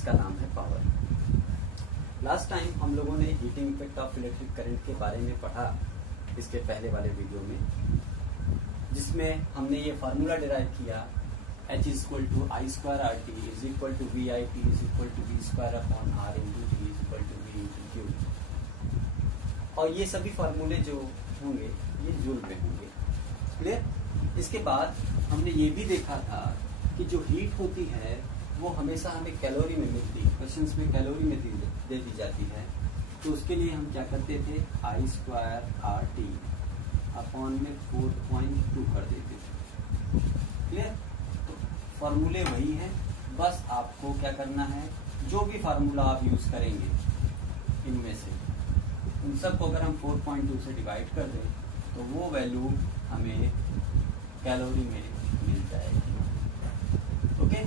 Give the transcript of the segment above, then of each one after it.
जिसका नाम है पावर। लास्ट टाइम हम लोगों ने heating effect of electric current के बारे में पढ़ा इसके पहले वाले वीडियो में, जिसमें हमने ये फार्मूला डिराइव किया H = I²RT = VIT = V²/R × T = V × Q। और ये सभी फार्मूले जो होंगे ये जूल में होंगे। क्लियर? इसके बाद हमने ये भी देखा था कि जो हीट होती है वो हमेशा हमें कैलोरी में मिलती है, क्वेश्चंस में कैलोरी में दे दी जाती है। तो उसके लिए हम क्या करते थे, I²RT अपॉन में 4.2 कर देते थे। क्लियर? तो फॉर्मूले वही है, बस आपको क्या करना है, जो भी फार्मूला आप यूज करेंगे इनमें से उन सबको अगर हम 4.2 से डिवाइड कर दें तो वो वैल्यू हमें कैलोरी में मिल जाएगी। ओके,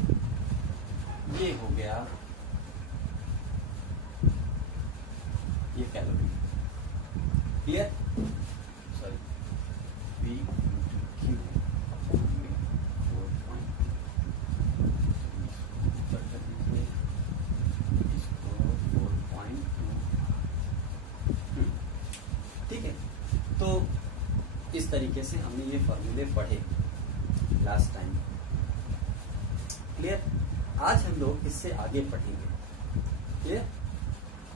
ये हो गया ये calorie. Clear? Sorry, V × Q ठीक है। तो इस तरीके से हमने ये फॉर्मूले पढ़े लास्ट टाइम। क्लियर? आज हम लोग इससे आगे पढ़ेंगे। क्लियर?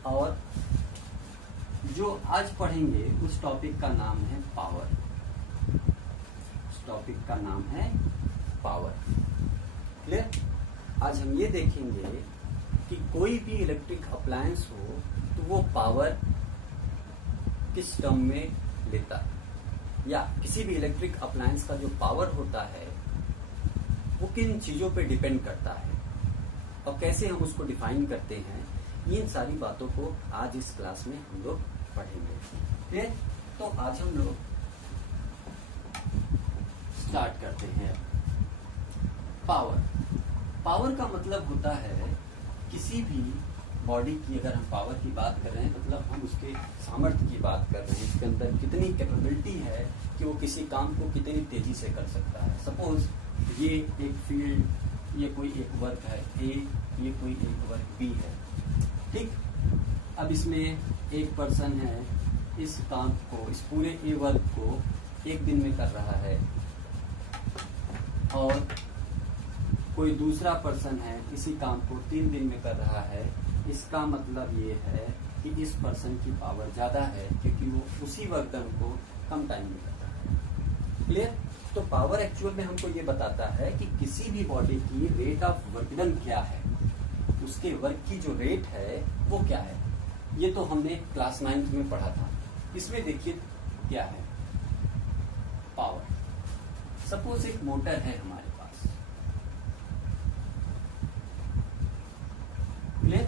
और जो आज पढ़ेंगे उस टॉपिक का नाम है पावर। उस टॉपिक का नाम है पावर। क्लियर? आज हम ये देखेंगे कि कोई भी इलेक्ट्रिक अप्लायंस हो तो वो पावर किस टर्म में लेता है, या किसी भी इलेक्ट्रिक अप्लायंस का जो पावर होता है वो किन चीजों पे डिपेंड करता है और कैसे हम उसको डिफाइन करते हैं। इन सारी बातों को आज इस क्लास में हम लोग पढ़ेंगे। ठीक? तो आज हम लोग स्टार्ट करते हैं। पावर। पावर का मतलब होता है किसी भी बॉडी की, अगर हम पावर की बात कर रहे हैं मतलब हम उसके सामर्थ्य की बात कर रहे हैं, इसके अंदर कितनी कैपेबिलिटी है कि वो किसी काम को कितनी तेजी से कर सकता है। सपोज ये एक फील्ड, ये कोई एक वर्क है ए, ये कोई एक वर्क बी है। ठीक? अब इसमें एक पर्सन है, इस काम को, इस पूरे ए वर्क को एक दिन में कर रहा है, और कोई दूसरा पर्सन है इसी काम को 3 दिन में कर रहा है। इसका मतलब ये है कि इस पर्सन की पावर ज्यादा है क्योंकि वो उसी वर्क डन को कम टाइम में करता है। क्लियर? तो पावर एक्चुअल में हमको ये बताता है कि किसी भी बॉडी की रेट ऑफ वर्क डन क्या है, उसके वर्क की जो रेट है वो क्या है। ये तो हमने क्लास 9th में पढ़ा था। इसमें देखिए क्या है, पावर। सपोज एक मोटर है हमारे पास। क्लियर?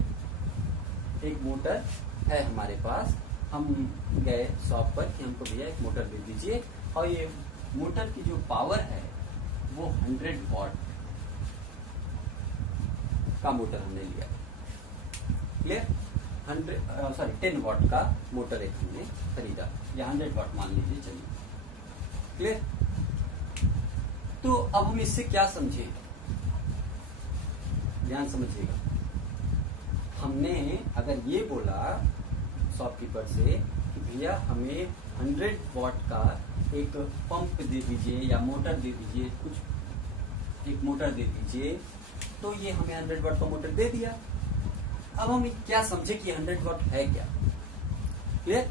एक मोटर है हमारे पास, हम गए शॉप पर कि हमको भैया एक मोटर दे दीजिए, और ये मोटर की जो पावर है वो 100 वॉट का मोटर हमने लिया। क्लियर? 10 वॉट का मोटर एक हमने खरीदा, या 100 वॉट मान लीजिए, चलिए। क्लियर? तो अब हम इससे क्या समझे, ध्यान समझिएगा। हमने अगर ये बोला शॉपकीपर से कि भैया हमें 100 वॉट का एक पंप दे दीजिए या मोटर दे दीजिए, कुछ एक मोटर दे दीजिए, तो ये हमें 100 वॉट का मोटर दे दिया। अब हम क्या समझे कि 100 वॉट है क्या। क्लियर?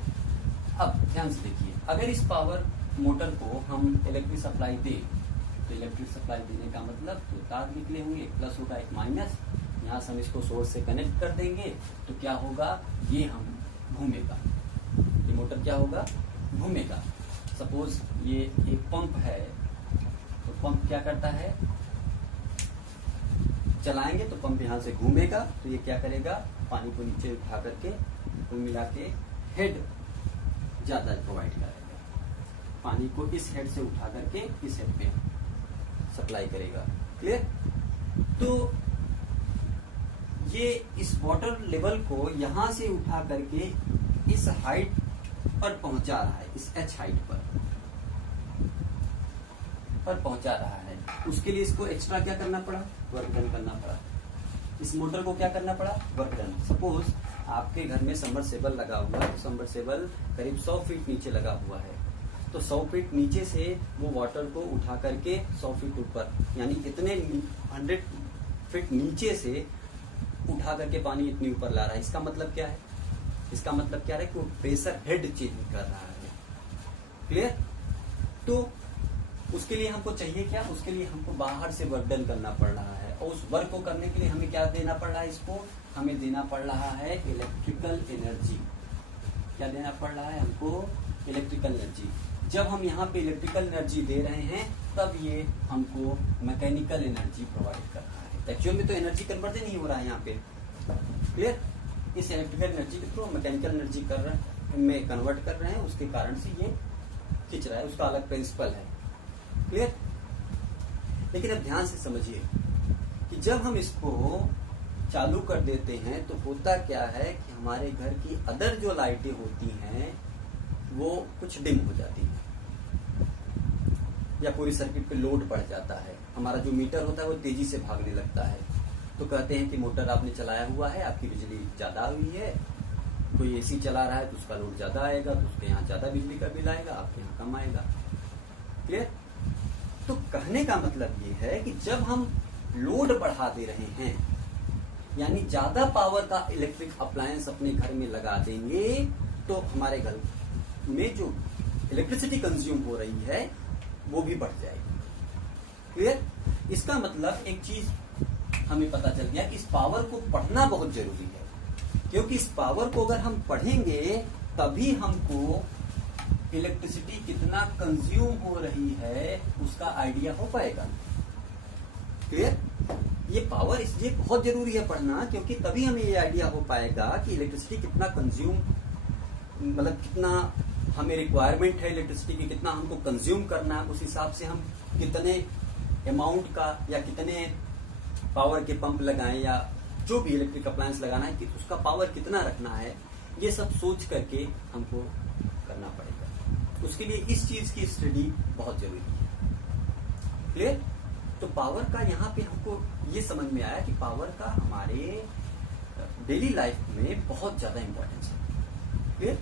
अब ध्यान से देखिए, अगर इस पावर मोटर को हम इलेक्ट्रिक सप्लाई दें तो इलेक्ट्रिक सप्लाई देने का मतलब दो तार निकले होंगे, एक प्लस होगा एक माइनस। यहाँ से हम इसको सोर्स से कनेक्ट कर देंगे तो क्या होगा, ये हम घूमेगा, ये मोटर क्या होगा, घूमेगा। सपोज ये एक पंप है, तो पंप क्या करता है, चलाएंगे तो पंप यहाँ से घूमेगा, तो ये क्या करेगा, पानी को नीचे उठा करके कुल मिला के हेड ज्यादा प्रोवाइड करेगा, पानी को इस हेड से उठा करके इस हेड पे सप्लाई करेगा। क्लियर? तो ये इस वाटर लेवल को यहां से उठा करके इस हाइट पर पहुंचा रहा है, इस H हाइट पर पहुंचा रहा है। उसके लिए इसको एक्स्ट्रा क्या करना पड़ा, वर्क डन करना पड़ा। इस मोटर को क्या करना पड़ा, वर्क डन। सपोज आपके घर में सबमर्सिबल लगा हुआ है, तो सबमर्सिबल करीब 100 फीट नीचे लगा हुआ है, तो 100 फीट नीचे से वो वाटर को उठा करके 100 फीट ऊपर, यानी इतने 100 फीट नीचे से उठा करके पानी इतनी ऊपर ला रहा है। इसका मतलब क्या है, इसका मतलब क्या है कि वो प्रेशर हेड चेंज कर रहा है। क्लियर? तो उसके लिए हमको चाहिए क्या, उसके लिए हमको बाहर से वर्क डन करना पड़ रहा है, और उस वर्क को करने के लिए हमें क्या देना पड़ रहा है, इसको हमें देना पड़ रहा है इलेक्ट्रिकल एनर्जी। क्या देना पड़ रहा है हमको, इलेक्ट्रिकल एनर्जी। जब हम यहाँ पे इलेक्ट्रिकल एनर्जी दे रहे हैं तब ये हमको मैकेनिकल एनर्जी प्रोवाइड कर रहा है। एक्चुअल में तो एनर्जी कन्वर्जन नहीं हो रहा है यहाँ पे। क्लियर? इस इलेक्ट्रिकल एनर्जी के थ्रू मैकेनिकल एनर्जी कर रहे हैं, में कन्वर्ट कर रहे हैं, उसके कारण से ये खींच रहा है, उसका अलग प्रिंसिपल है। क्लियर? लेकिन अब ध्यान से समझिए कि जब हम इसको चालू कर देते हैं तो होता क्या है कि हमारे घर की अदर जो लाइटें होती हैं वो कुछ डिम हो जाती हैं, या पूरी सर्किट पे लोड बढ़ जाता है। हमारा जो मीटर होता है वो तेजी से भागने लगता है। तो कहते हैं कि मोटर आपने चलाया हुआ है, आपकी बिजली ज्यादा हुई है। कोई एसी चला रहा है तो उसका लोड ज्यादा आएगा, तो उसके यहाँ ज्यादा बिजली का बिल आएगा, आपके यहाँ कम आएगा। क्लियर? तो कहने का मतलब ये है कि जब हम लोड बढ़ा दे रहे हैं, यानी ज्यादा पावर का इलेक्ट्रिक अप्लायंस अपने घर में लगा देंगे, तो हमारे घर में जो इलेक्ट्रिसिटी कंज्यूम हो रही है वो भी बढ़ जाएगी। क्लियर? इसका मतलब एक चीज हमें पता चल गया कि इस पावर को पढ़ना बहुत जरूरी है, क्योंकि इस पावर को अगर हम पढ़ेंगे तभी हमको इलेक्ट्रिसिटी कितना कंज्यूम हो रही है उसका आइडिया हो पाएगा। क्लियर? ये पावर इसलिए बहुत जरूरी है पढ़ना, क्योंकि तभी हमें ये आइडिया हो पाएगा कि इलेक्ट्रिसिटी कितना कंज्यूम, मतलब कितना हमें रिक्वायरमेंट है इलेक्ट्रिसिटी की, कितना हमको कंज्यूम करना है, उस हिसाब से हम कितने अमाउंट का या कितने पावर के पंप लगाएं या जो भी इलेक्ट्रिक अप्लायंस लगाना है कि उसका पावर कितना रखना है, ये सब सोच करके हमको करना पड़ेगा। उसके लिए इस चीज की स्टडी बहुत जरूरी है। क्लियर? तो पावर का यहाँ पे हमको ये समझ में आया कि पावर का हमारे डेली लाइफ में बहुत ज्यादा इंपॉर्टेंस है। क्लियर?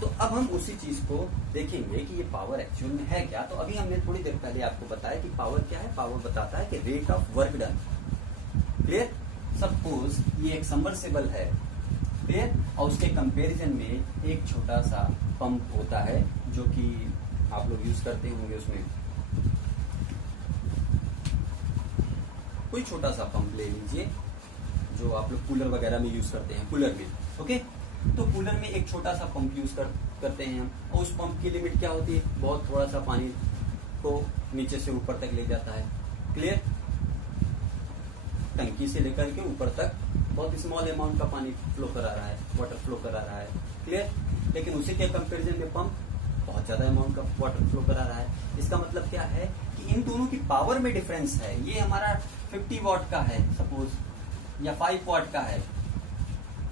तो अब हम उसी चीज को देखेंगे कि ये पावर एक्चुअल में है क्या। तो अभी हमने थोड़ी देर पहले आपको बताया कि पावर क्या है। पावर बताता है कि rate of work done. Clear? Suppose ये एक सबमर्सिबल है, क्लियर, और उसके कंपैरिजन में एक छोटा सा पंप होता है जो कि आप लोग यूज करते होंगे। उसमें कोई छोटा सा पंप ले लीजिए जो आप लोग कूलर वगैरह में यूज करते हैं, कूलर में। ओके, तो कूलर में एक छोटा सा पंप यूज करते हैं हम, और उस पंप की लिमिट क्या होती है, बहुत थोड़ा सा पानी को नीचे से ऊपर तक ले जाता है। क्लियर? टंकी से लेकर के ऊपर तक बहुत स्मॉल अमाउंट का पानी फ्लो करा रहा है, वाटर फ्लो करा रहा है। क्लियर? लेकिन उसी के कंपैरिजन में पंप बहुत ज्यादा अमाउंट का वाटर फ्लो करा रहा है। इसका मतलब क्या है कि इन दोनों की पावर में डिफरेंस है। ये हमारा 50 वॉट का है सपोज, या 5 वॉट का है।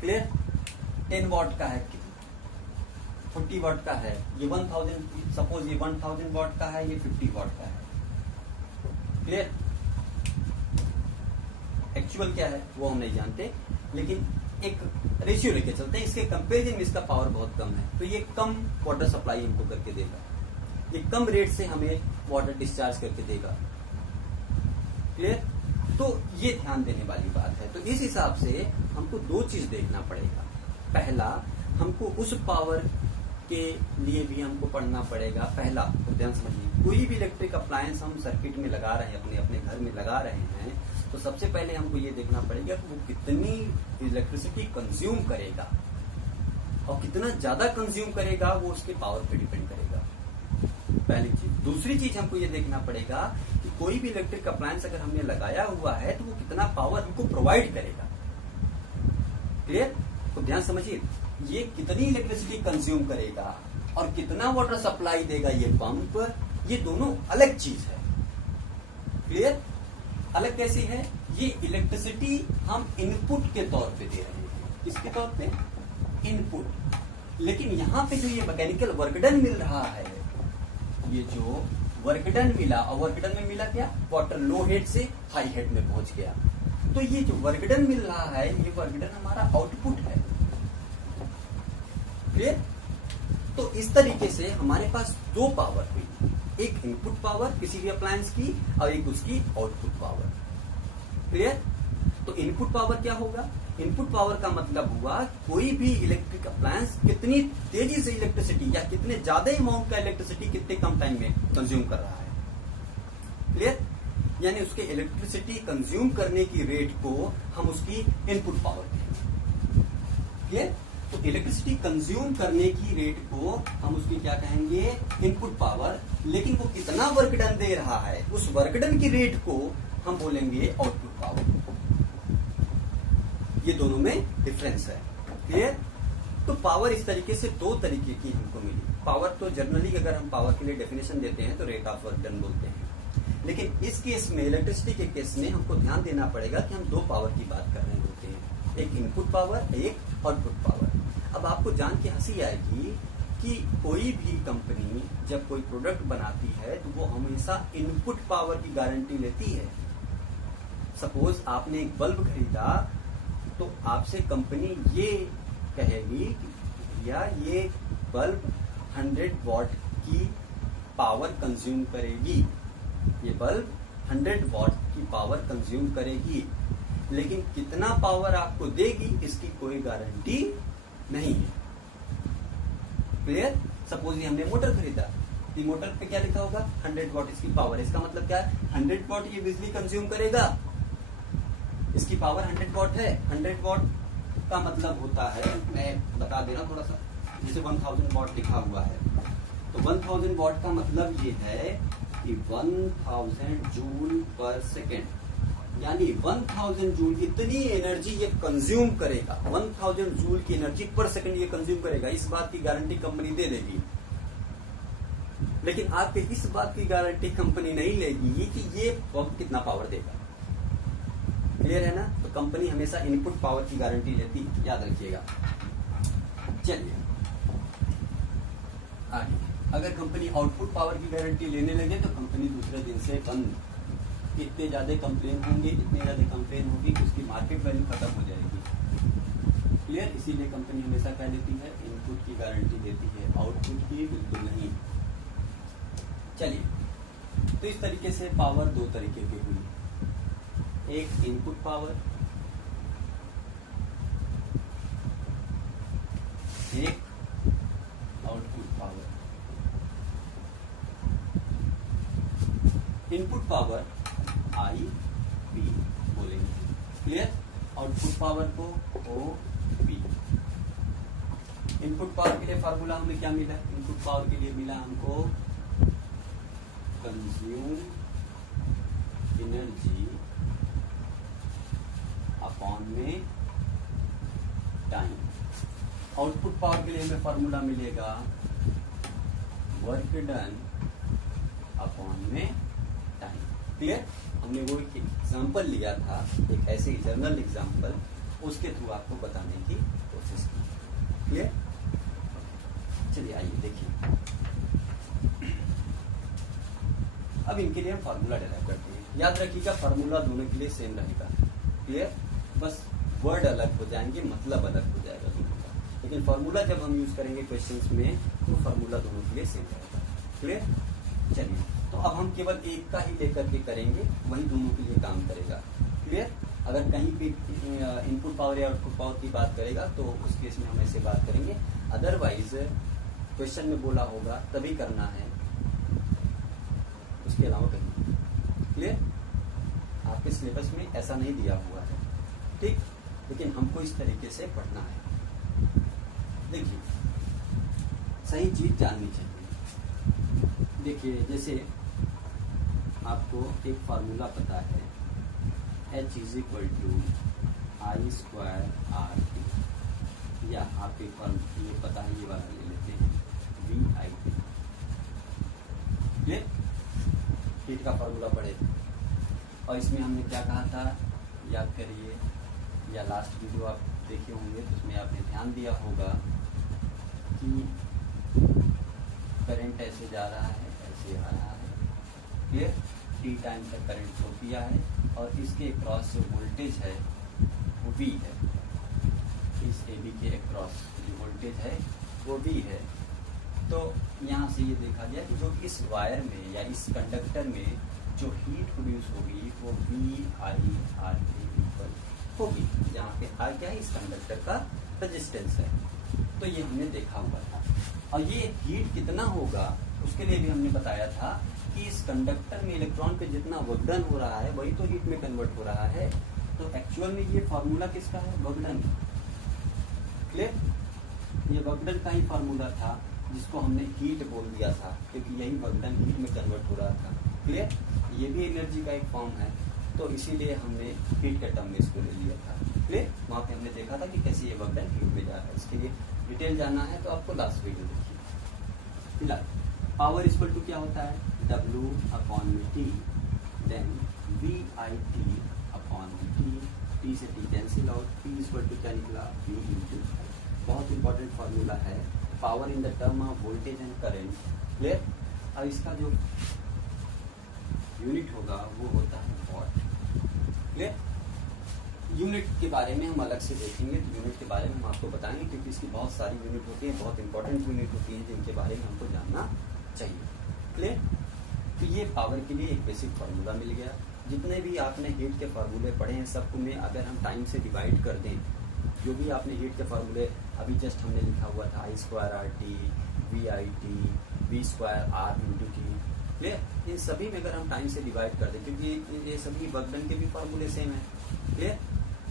क्लियर? 10 वॉट का है, 40 वॉट का है, ये 1000, सपोज ये 1000 वॉट का है, ये 50 वॉट का है। क्लियर? एक्चुअल क्या है वो हम नहीं जानते, लेकिन एक रेशियो लेके चलते हैं। इसके कंपेरिजन में इसका पावर बहुत कम है, तो ये कम वाटर सप्लाई हमको करके देगा, ये कम रेट से हमें वाटर डिस्चार्ज करके देगा। क्लियर? तो ये ध्यान देने वाली बात है। तो इस हिसाब से हमको दो चीज देखना पड़ेगा। पहला, हमको उस पावर के लिए भी हमको पढ़ना पड़ेगा। पहला तो ध्यान समझिए, कोई भी इलेक्ट्रिक अप्लायंस हम सर्किट में लगा रहे हैं, अपने अपने घर में लगा रहे हैं, तो सबसे पहले हमको ये देखना पड़ेगा कि वो कितनी इलेक्ट्रिसिटी कंज्यूम करेगा, और कितना ज्यादा कंज्यूम करेगा वो उसके पावर पे डिपेंड करेगा। पहली चीज। दूसरी चीज हमको ये देखना पड़ेगा कि कोई भी इलेक्ट्रिक अप्लायंस अगर हमने लगाया हुआ है तो वो कितना पावर हमको प्रोवाइड करेगा। क्लियर? तो ध्यान समझिए, ये कितनी इलेक्ट्रिसिटी कंज्यूम करेगा और कितना वाटर सप्लाई देगा ये पंप, ये दोनों अलग चीज है। क्लियर? अलग कैसी है? ये इलेक्ट्रिसिटी हम इनपुट के तौर पे दे रहे हैं। किसके तौर पे? इनपुट। लेकिन यहाँ पे जो ये मैकेनिकल वर्कडन मिल रहा है, ये जो वर्कडन मिला, और वर्कडन में मिला क्या? वाटर लो हेड से हाई हेड में पहुंच गया। तो ये जो वर्कडन मिल रहा है, ये वर्कडन हमारा आउटपुट है। क्लियर? तो इस तरीके से हमारे पास दो पावर हुई, एक इनपुट पावर किसी भी अप्लायंस की और एक उसकी आउटपुट पावर। क्लियर? तो इनपुट पावर क्या होगा? इनपुट पावर का मतलब हुआ कोई भी इलेक्ट्रिक अप्लायंस कितनी तेजी से इलेक्ट्रिसिटी या कितने ज्यादा अमाउंट का इलेक्ट्रिसिटी कितने कम टाइम में कंज्यूम कर रहा है। क्लियर? यानी उसके इलेक्ट्रिसिटी कंज्यूम करने की रेट को हम उसकी इनपुट पावर कहेंगे। क्लियर? तो इलेक्ट्रिसिटी कंज्यूम करने की रेट को हम उसकी क्या कहेंगे? Input power. लेकिन वो कितना वर्क डन दे रहा है, उस वर्क डन की रेट को हम बोलेंगे आउटपुट पावर। ये दोनों में डिफरेंस है। क्लियर? तो पावर इस तरीके से दो तरीके की हमको मिली। पावर तो जनरली अगर हम पावर के लिए डेफिनेशन देते हैं तो रेट ऑफ वर्क डन बोलते हैं, लेकिन इस केस में, इलेक्ट्रिसिटी के केस में, हमको ध्यान देना पड़ेगा कि हम दो पावर की बात कर रहे होते हैं, एक इनपुट पावर, एक आउटपुट पावर। अब आपको जान के हंसी आएगी कि कोई भी कंपनी जब कोई प्रोडक्ट बनाती है तो वो हमेशा इनपुट पावर की गारंटी लेती है। सपोज आपने एक बल्ब खरीदा तो आपसे कंपनी ये कहेगी कि भैया ये बल्ब 100 वॉट की पावर कंज्यूम करेगी, ये बल्ब 100 वॉट की पावर कंज्यूम करेगी, लेकिन कितना पावर आपको देगी इसकी कोई गारंटी नहीं है। क्लियर? सपोज ये हमने मोटर खरीदा, ये मोटर पे क्या लिखा होगा? 100 वॉट इसकी पावर। इसका मतलब क्या है? 100 वॉट ये बिजली कंज्यूम करेगा, इसकी पावर 100 वॉट है। 100 वॉट का मतलब होता है, मैं बता दे रहा हूं थोड़ा सा, जैसे 1000 वॉट लिखा हुआ है तो 1000 वॉट का मतलब ये है कि 1000 जूल पर सेकेंड, यानी 1000 जूल इतनी एनर्जी ये कंज्यूम करेगा। 1000 जूल की एनर्जी पर सेकंड ये कंज्यूम करेगा। इस बात की गारंटी कंपनी दे देगी, लेकिन आपके इस बात की गारंटी कंपनी नहीं लेगी कि ये पंप कितना पावर देगा। क्लियर है ना? तो कंपनी हमेशा इनपुट पावर की गारंटी लेती, याद रखिएगा। चलिए आगे, अगर कंपनी आउटपुट पावर की गारंटी लेने लगे तो कंपनी दूसरे दिन से बंद। इतने ज्यादा कंप्लेन होंगे, इतनी ज्यादा कंप्लेन होगी कि उसकी मार्केट वैल्यू खत्म हो जाएगी। क्लियर? इसीलिए कंपनी हमेशा क्या देती है? इनपुट की गारंटी देती है, आउटपुट की बिल्कुल नहीं। चलिए, तो इस तरीके से पावर दो तरीके की हुई, एक इनपुट पावर, एक output power. Input power I P बोलेंगे। क्लियर? आउटपुट पावर को ओ पी। इनपुट पावर के लिए फार्मूला हमें क्या मिला? इनपुट पावर के लिए मिला हमको कंज्यूम एनर्जी अपॉन में टाइम। आउटपुट पावर के लिए हमें फार्मूला मिलेगा वर्क डन अपॉन में टाइम। क्लियर? हमने वो एक एग्जाम्पल लिया था, एक ऐसे जर्नल एग्जाम्पल, उसके थ्रू आपको बताने की कोशिश की। क्लियर? चलिए आइए देखिए, अब इनके लिए हम फार्मूला डेराइव करते हैं। याद रखिएगा फार्मूला दोनों के लिए सेम रहेगा। क्लियर? बस वर्ड अलग हो जाएंगे, मतलब अलग हो जाएगा दोनों का, लेकिन फार्मूला जब हम यूज करेंगे क्वेश्चंस में तो फार्मूला दोनों के लिए सेम रहेगा। क्लियर? चलिए, तो अब हम केवल एक का ही लेकर के करेंगे, वही दोनों के लिए काम करेगा। क्लियर? अगर कहीं पे इनपुट पावर या आउटपुट पावर की बात करेगा तो उस केस में हम ऐसे बात करेंगे, अदरवाइज क्वेश्चन में बोला होगा तभी करना है, उसके अलावा कहीं। क्लियर? आपके सिलेबस में ऐसा नहीं दिया हुआ है, ठीक, लेकिन हमको इस तरीके से पढ़ना है। देखिए, सही चीज जाननी चाहिए। देखिए, जैसे आपको एक फार्मूला पता है, H = I²RT, या आप एक ये पता है, ये वाला ले लेते हैं VIT। ये हीट का फार्मूला पढ़े थे, और इसमें हमने क्या कहा था याद करिए, या लास्ट वीडियो आप देखे होंगे तो उसमें आपने ध्यान दिया होगा कि करंट ऐसे जा रहा है, ऐसे आ रहा है। क्लियर? टी टाइम तक करंट फ्लो किया है और इसके अक्रॉस जो वोल्टेज है वो V है। इस AB के अक्रॉस जो वोल्टेज है वो V है। तो यहाँ से ये देखा गया कि जो इस वायर में या इस कंडक्टर में जो हीट प्रोड्यूस होगी वो VIR के इक्वल होगी, जहाँ पे R क्या है, इस कंडक्टर का रेजिस्टेंस है। तो ये हमने देखा हुआ था। और ये हीट कितना होगा उसके लिए भी हमने बताया था कि इस कंडक्टर में इलेक्ट्रॉन पे जितना वर्कडन हो रहा है वही तो हीट में कन्वर्ट हो रहा है। तो एक्चुअल में ये फॉर्मूला किसका है, वर्कडन। क्लियर, ये वर्कडन का ही फॉर्मूला था जिसको हमने हीट बोल दिया था क्योंकि यही वर्कडन हीट में कन्वर्ट हो रहा था। क्लियर, ये भी एनर्जी का एक फॉर्म है तो इसीलिए हमने हीट के टर्म में इसको ले लिया था। क्लियर, वहाँ पे हमने देखा था कि कैसे ये वर्कडन हीट में जा रहा है। इसके लिए डिटेल जानना है तो आपको लास्ट वीडियो देखिए। फिलहाल पावर इक्वल टू क्या होता है, W/T, देन VIT/T, T से T cancel out, P equal to क्या निकला, V × बहुत इंपॉर्टेंट फॉर्मूला है, power in the term of voltage and current. Clear, अब इसका जो यूनिट होगा वो होता है वॉट। क्लियर, यूनिट के बारे में हम अलग से देखेंगे, तो यूनिट के बारे में हम आपको बताएंगे क्योंकि इसकी बहुत सारी यूनिट होती है, बहुत इंपॉर्टेंट यूनिट होती है जिनके बारे में हमको जानना चाहिए। क्लियर, तो ये पावर के लिए एक बेसिक फार्मूला मिल गया। जितने भी आपने हीट के फार्मूले पढ़े हैं सब में अगर हम टाइम से डिवाइड कर दें, जो भी आपने हीट के फार्मूले अभी जस्ट हमने लिखा हुआ था I²RT, VIT, V²R × T। Clear, इन सभी में अगर हम टाइम से डिवाइड कर दें क्योंकि ये सभी वर्कडन के भी फार्मूले सेम है। क्लियर,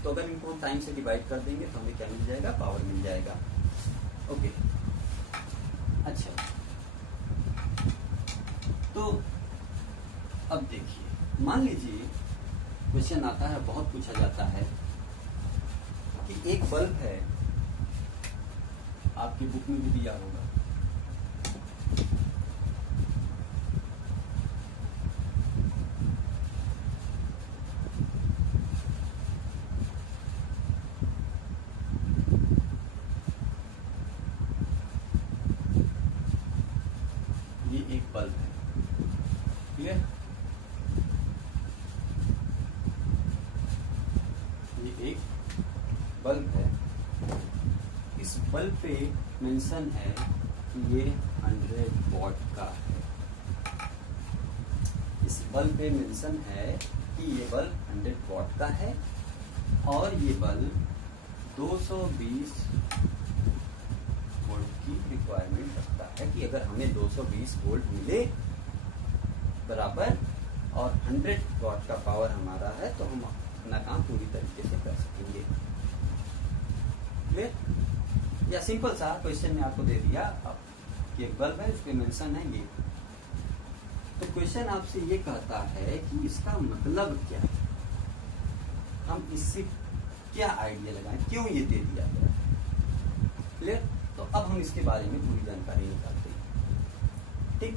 तो अगर इनको हम टाइम से डिवाइड कर देंगे तो हमें क्या मिल जाएगा, पावर मिल जाएगा। ओके, अच्छा, तो अब देखिए, मान लीजिए क्वेश्चन आता है, बहुत पूछा जाता है कि एक बल्ब है, आपकी बुक में भी दिया होगा, ये एक बल्ब है। क्लियर, ये एक बल्ब है। इस बल्ब पे मेंशन है कि ये 100 वॉट का है। इस बल्ब पे मेंशन है कि ये बल्ब 100 वॉट का है और ये बल्ब 220 वोल्ट की रिक्वायरमेंट रखता है कि अगर हमें 220 वोल्ट मिले बराबर और 100 वॉट का पावर हमारा है तो हम अपना काम पूरी तरीके से कर सकेंगे। क्लियर, या सिंपल सा क्वेश्चन में आपको दे दिया, अब ये बल्ब है, उसके मेंशन है ये, तो क्वेश्चन आपसे ये कहता है कि इसका मतलब क्या है, हम इससे क्या आइडिया लगाएं, क्यों ये दे दिया गया। क्लियर, तो अब हम इसके बारे में पूरी जानकारी निकालते हैं। ठीक,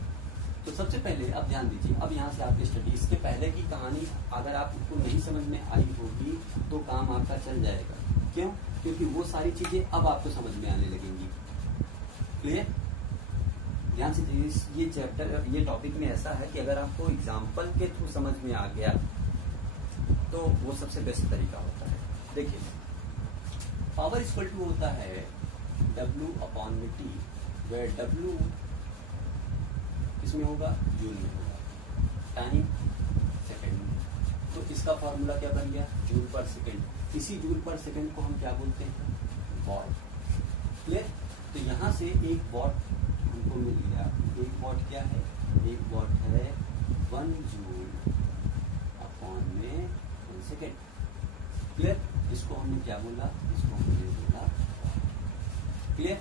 तो सबसे पहले आप ध्यान दीजिए, अब यहाँ से आपकी स्टडी, इसके पहले की कहानी अगर आपको नहीं समझ में आई होगी तो काम आपका चल जाएगा। क्यों, क्योंकि वो सारी चीजें अब आपको समझ में आने लगेंगी। क्लियर, ध्यान से ये चैप्टर, ये टॉपिक में ऐसा है कि अगर आपको एग्जाम्पल के थ्रू समझ में आ गया तो वो सबसे बेस्ट तरीका होता है। देखिए, पावर इक्वल टू होता है W/T, where W इसमें होगा, जूल में होगा, टाइम सेकेंड में। तो इसका फॉर्मूला क्या बन गया, जूल पर सेकेंड। इसी जूल पर सेकेंड को हम क्या बोलते हैं, वॉट। क्लियर, तो यहाँ से एक वॉट हमको मिल गया। एक वॉट क्या है, एक वॉट है 1 जूल/1 सेकेंड। क्लियर, इसको हमने क्या बोला, इसको हमने बोला। क्लियर,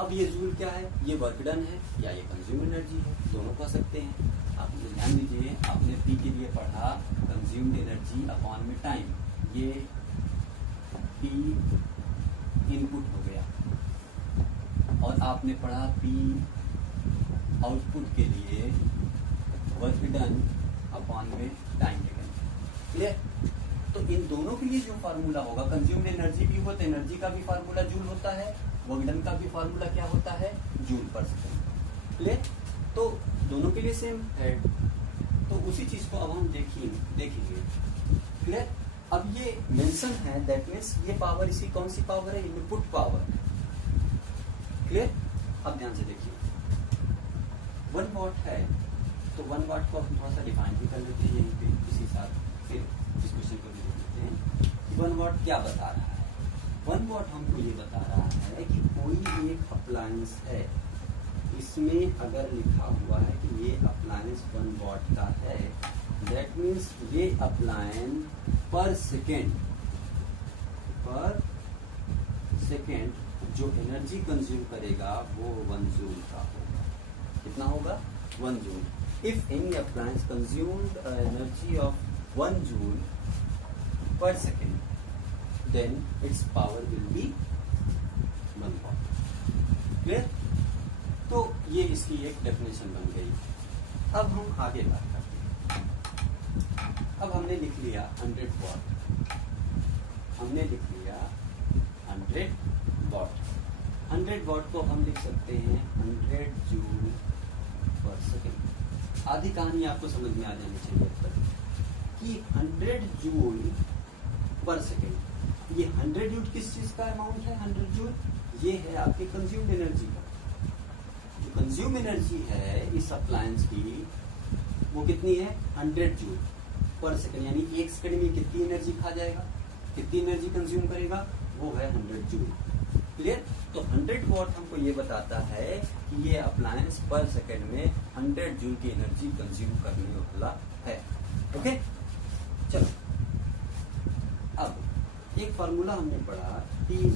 अब ये जूल क्या है, ये वर्क डन है या ये कंज्यूम एनर्जी है, दोनों कह सकते हैं। आप ध्यान दीजिए, आपने पी के लिए पढ़ा कंज्यूम्ड एनर्जी अपॉन में टाइम, ये पी इनपुट हो गया और आपने पढ़ा पी आउटपुट के लिए वर्क डन अपॉन में टाइम टेकन। क्लियर, तो इन दोनों के लिए जो फार्मूला होगा, कंज्यूम्ड एनर्जी भी हो तो एनर्जी का भी फार्मूला जूल होता है, वर्क डन का भी फार्मूला क्या होता है, जूल पर सेकेंड। क्लियर, तो दोनों के लिए सेम है। तो उसी चीज को अब हम देखेंगे। क्लियर? अब ये मेंशन है, दैट मीन्स ये पावर इसी कौन सी पावर है? Input power. क्लियर? अब ध्यान से देखिए, 1 वाट है तो 1 वाट को हम थोड़ा सा डिफाइन भी कर लेते हैं यहीं पे इसी साथ, फिर इस क्वेश्चन को भी देख लेते हैं। 1 वाट क्या बता रहा है? 1 वाट हमको ये बता रहा है कि कोई एक अप्लायंस है, इसमें अगर लिखा हुआ है कि ये अप्लायंस 1 वाट का है, दैट मीन्स ये अप्लायंस पर सेकेंड जो एनर्जी कंज्यूम करेगा वो 1 जूल का होगा। कितना होगा? 1 joule. If any appliance consumed energy of 1 joule per second, then its power will be 1 watt. Clear? तो ये इसकी एक डेफिनेशन बन गई। अब हम आगे बात करते हैं। अब हमने लिख लिया 100 वाट, हमने लिख लिया 100 वाट। 100 वाट को हम लिख सकते हैं 100 जूल पर सेकेंड। आधी कहानी आपको समझ में आ जानी चाहिए अब तक कि 100 जूल पर सेकेंड, ये 100 जूल किस चीज का अमाउंट है? 100 जूल ये है आपके कंज्यूम्ड एनर्जी का। जो कंज्यूम एनर्जी है इस अप्लायंस की वो कितनी है? 100 जूल पर सेकेंड, यानी 1 सेकेंड में कितनी एनर्जी खा जाएगा, कितनी एनर्जी कंज्यूम करेगा, वो है 100 जूल। क्लियर? तो 100 वाट हमको ये बताता है कि ये अप्लायंस पर सेकेंड में 100 जूल की एनर्जी कंज्यूम करने वाला है। ओके, चलो अब एक फॉर्मूला हमने पढ़ा, T = V ×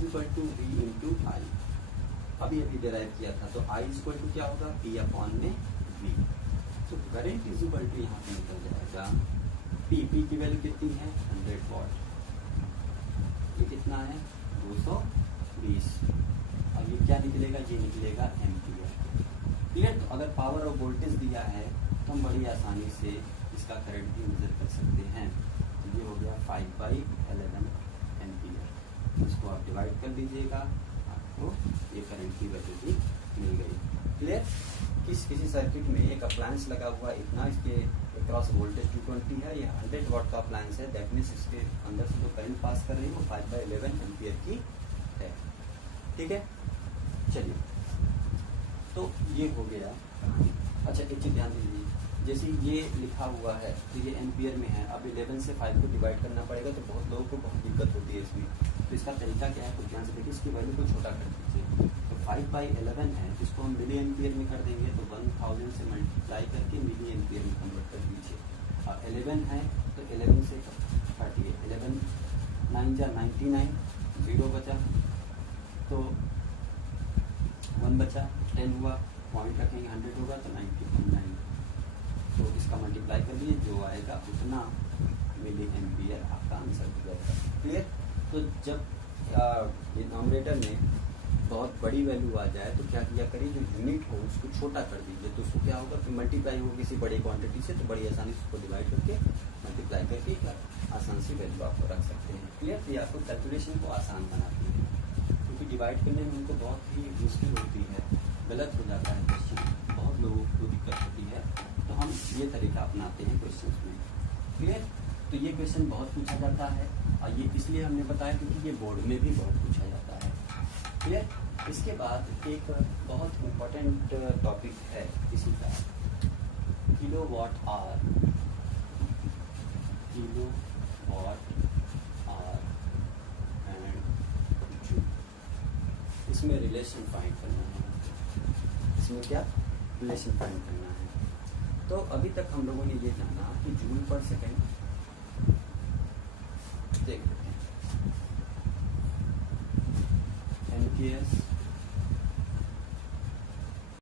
I। अभी डिराइव किया था, तो I = क्या होगा? P/V। तो करंट = यहाँ पे निकल जाएगा P की वैल्यू कितनी है? 100 वाट। ये कितना है? 220। अब ये क्या निकलेगा? ये निकलेगा एम्पियर। क्लियर? तो अगर पावर और वोल्टेज दिया है तो हम बड़ी आसानी से इसका करंट भी मेजर कर सकते हैं। तो ये हो गया 5/11 एम्पियर। इसको आप डिवाइड कर दीजिएगा, आपको ये करंट की वैल्यू भी मिल गई। क्लियर? किसी सर्किट में एक अप्लायंस लगा हुआ इतना, इसके क्रॉस वोल्टेज 220 है, ये 100 वाट का अप्लायंस है, दैट मीन्स इसके अंदर से जो करंट पास कर रही है वो 5/11 एम्पियर की है। ठीक है, चलिए, तो ये हो गया। अच्छा, एक चीज ध्यान दीजिए, जैसे ये लिखा हुआ है तो ये एम्पियर में है, अब 11 से 5 को डिवाइड करना पड़ेगा, तो बहुत लोगों को बहुत दिक्कत होती है इसमें। तो इसका तरीका क्या है? कुछ ध्यान से देखिए, इसकी वैल्यू को छोटा कर दीजिए। तो 5/11 है, इसको हम मिली एम्पियर में कर देंगे, तो 1000 से मल्टीप्लाई करके मिली एम्पियर में कन्वर्ट कर दीजिए। अब 11 है तो 11 से काटिए, 11 9 जा 99, 0 बचा, तो 1 बचा, 10 हुआ, पॉइंट रखेंगे, 100 होगा तो 99, तो इसका मल्टीप्लाई कर लीजिए, जो आएगा उतना मिली एम्पियर आपका आंसर हो जाएगा। क्लियर? तो जब डिनोमिनेटर में बहुत बड़ी वैल्यू आ जाए तो क्या किया करिए, जो यूनिट हो उसको छोटा कर दीजिए, तो उसको क्या होगा, फिर मल्टीप्लाई होगा किसी बड़ी क्वांटिटी से, तो बड़ी आसानी से उसको डिवाइड करके मल्टीप्लाई करके आसान सी वैल्यू आपको रख सकते हैं। क्लियर? तो ये आपको कैलकुलेशन को आसान बनाती है, क्योंकि डिवाइड करने में उनको बहुत ही मुश्किल होती है, गलत हो जाता है क्वेश्चन, बहुत लोगों को दिक्कत होती है, तो हम ये तरीका अपनाते हैं क्वेश्चन में। क्लियर? तो ये क्वेश्चन बहुत पूछा जाता है, और ये इसलिए हमने बताया क्योंकि ये बोर्ड में भी बहुत पूछा जाता है। क्लियर? इसके बाद एक बहुत इम्पोर्टेंट टॉपिक है इसी का, किलोवाट आवर एंड जूल। इसमें रिलेशन फाइंड करना है। इसमें क्या रिलेशन फाइंड करना है? तो अभी तक हम लोगों ने ये जाना कि जूल पर सेकेंड, देख लेते हैं, एम्पियर्स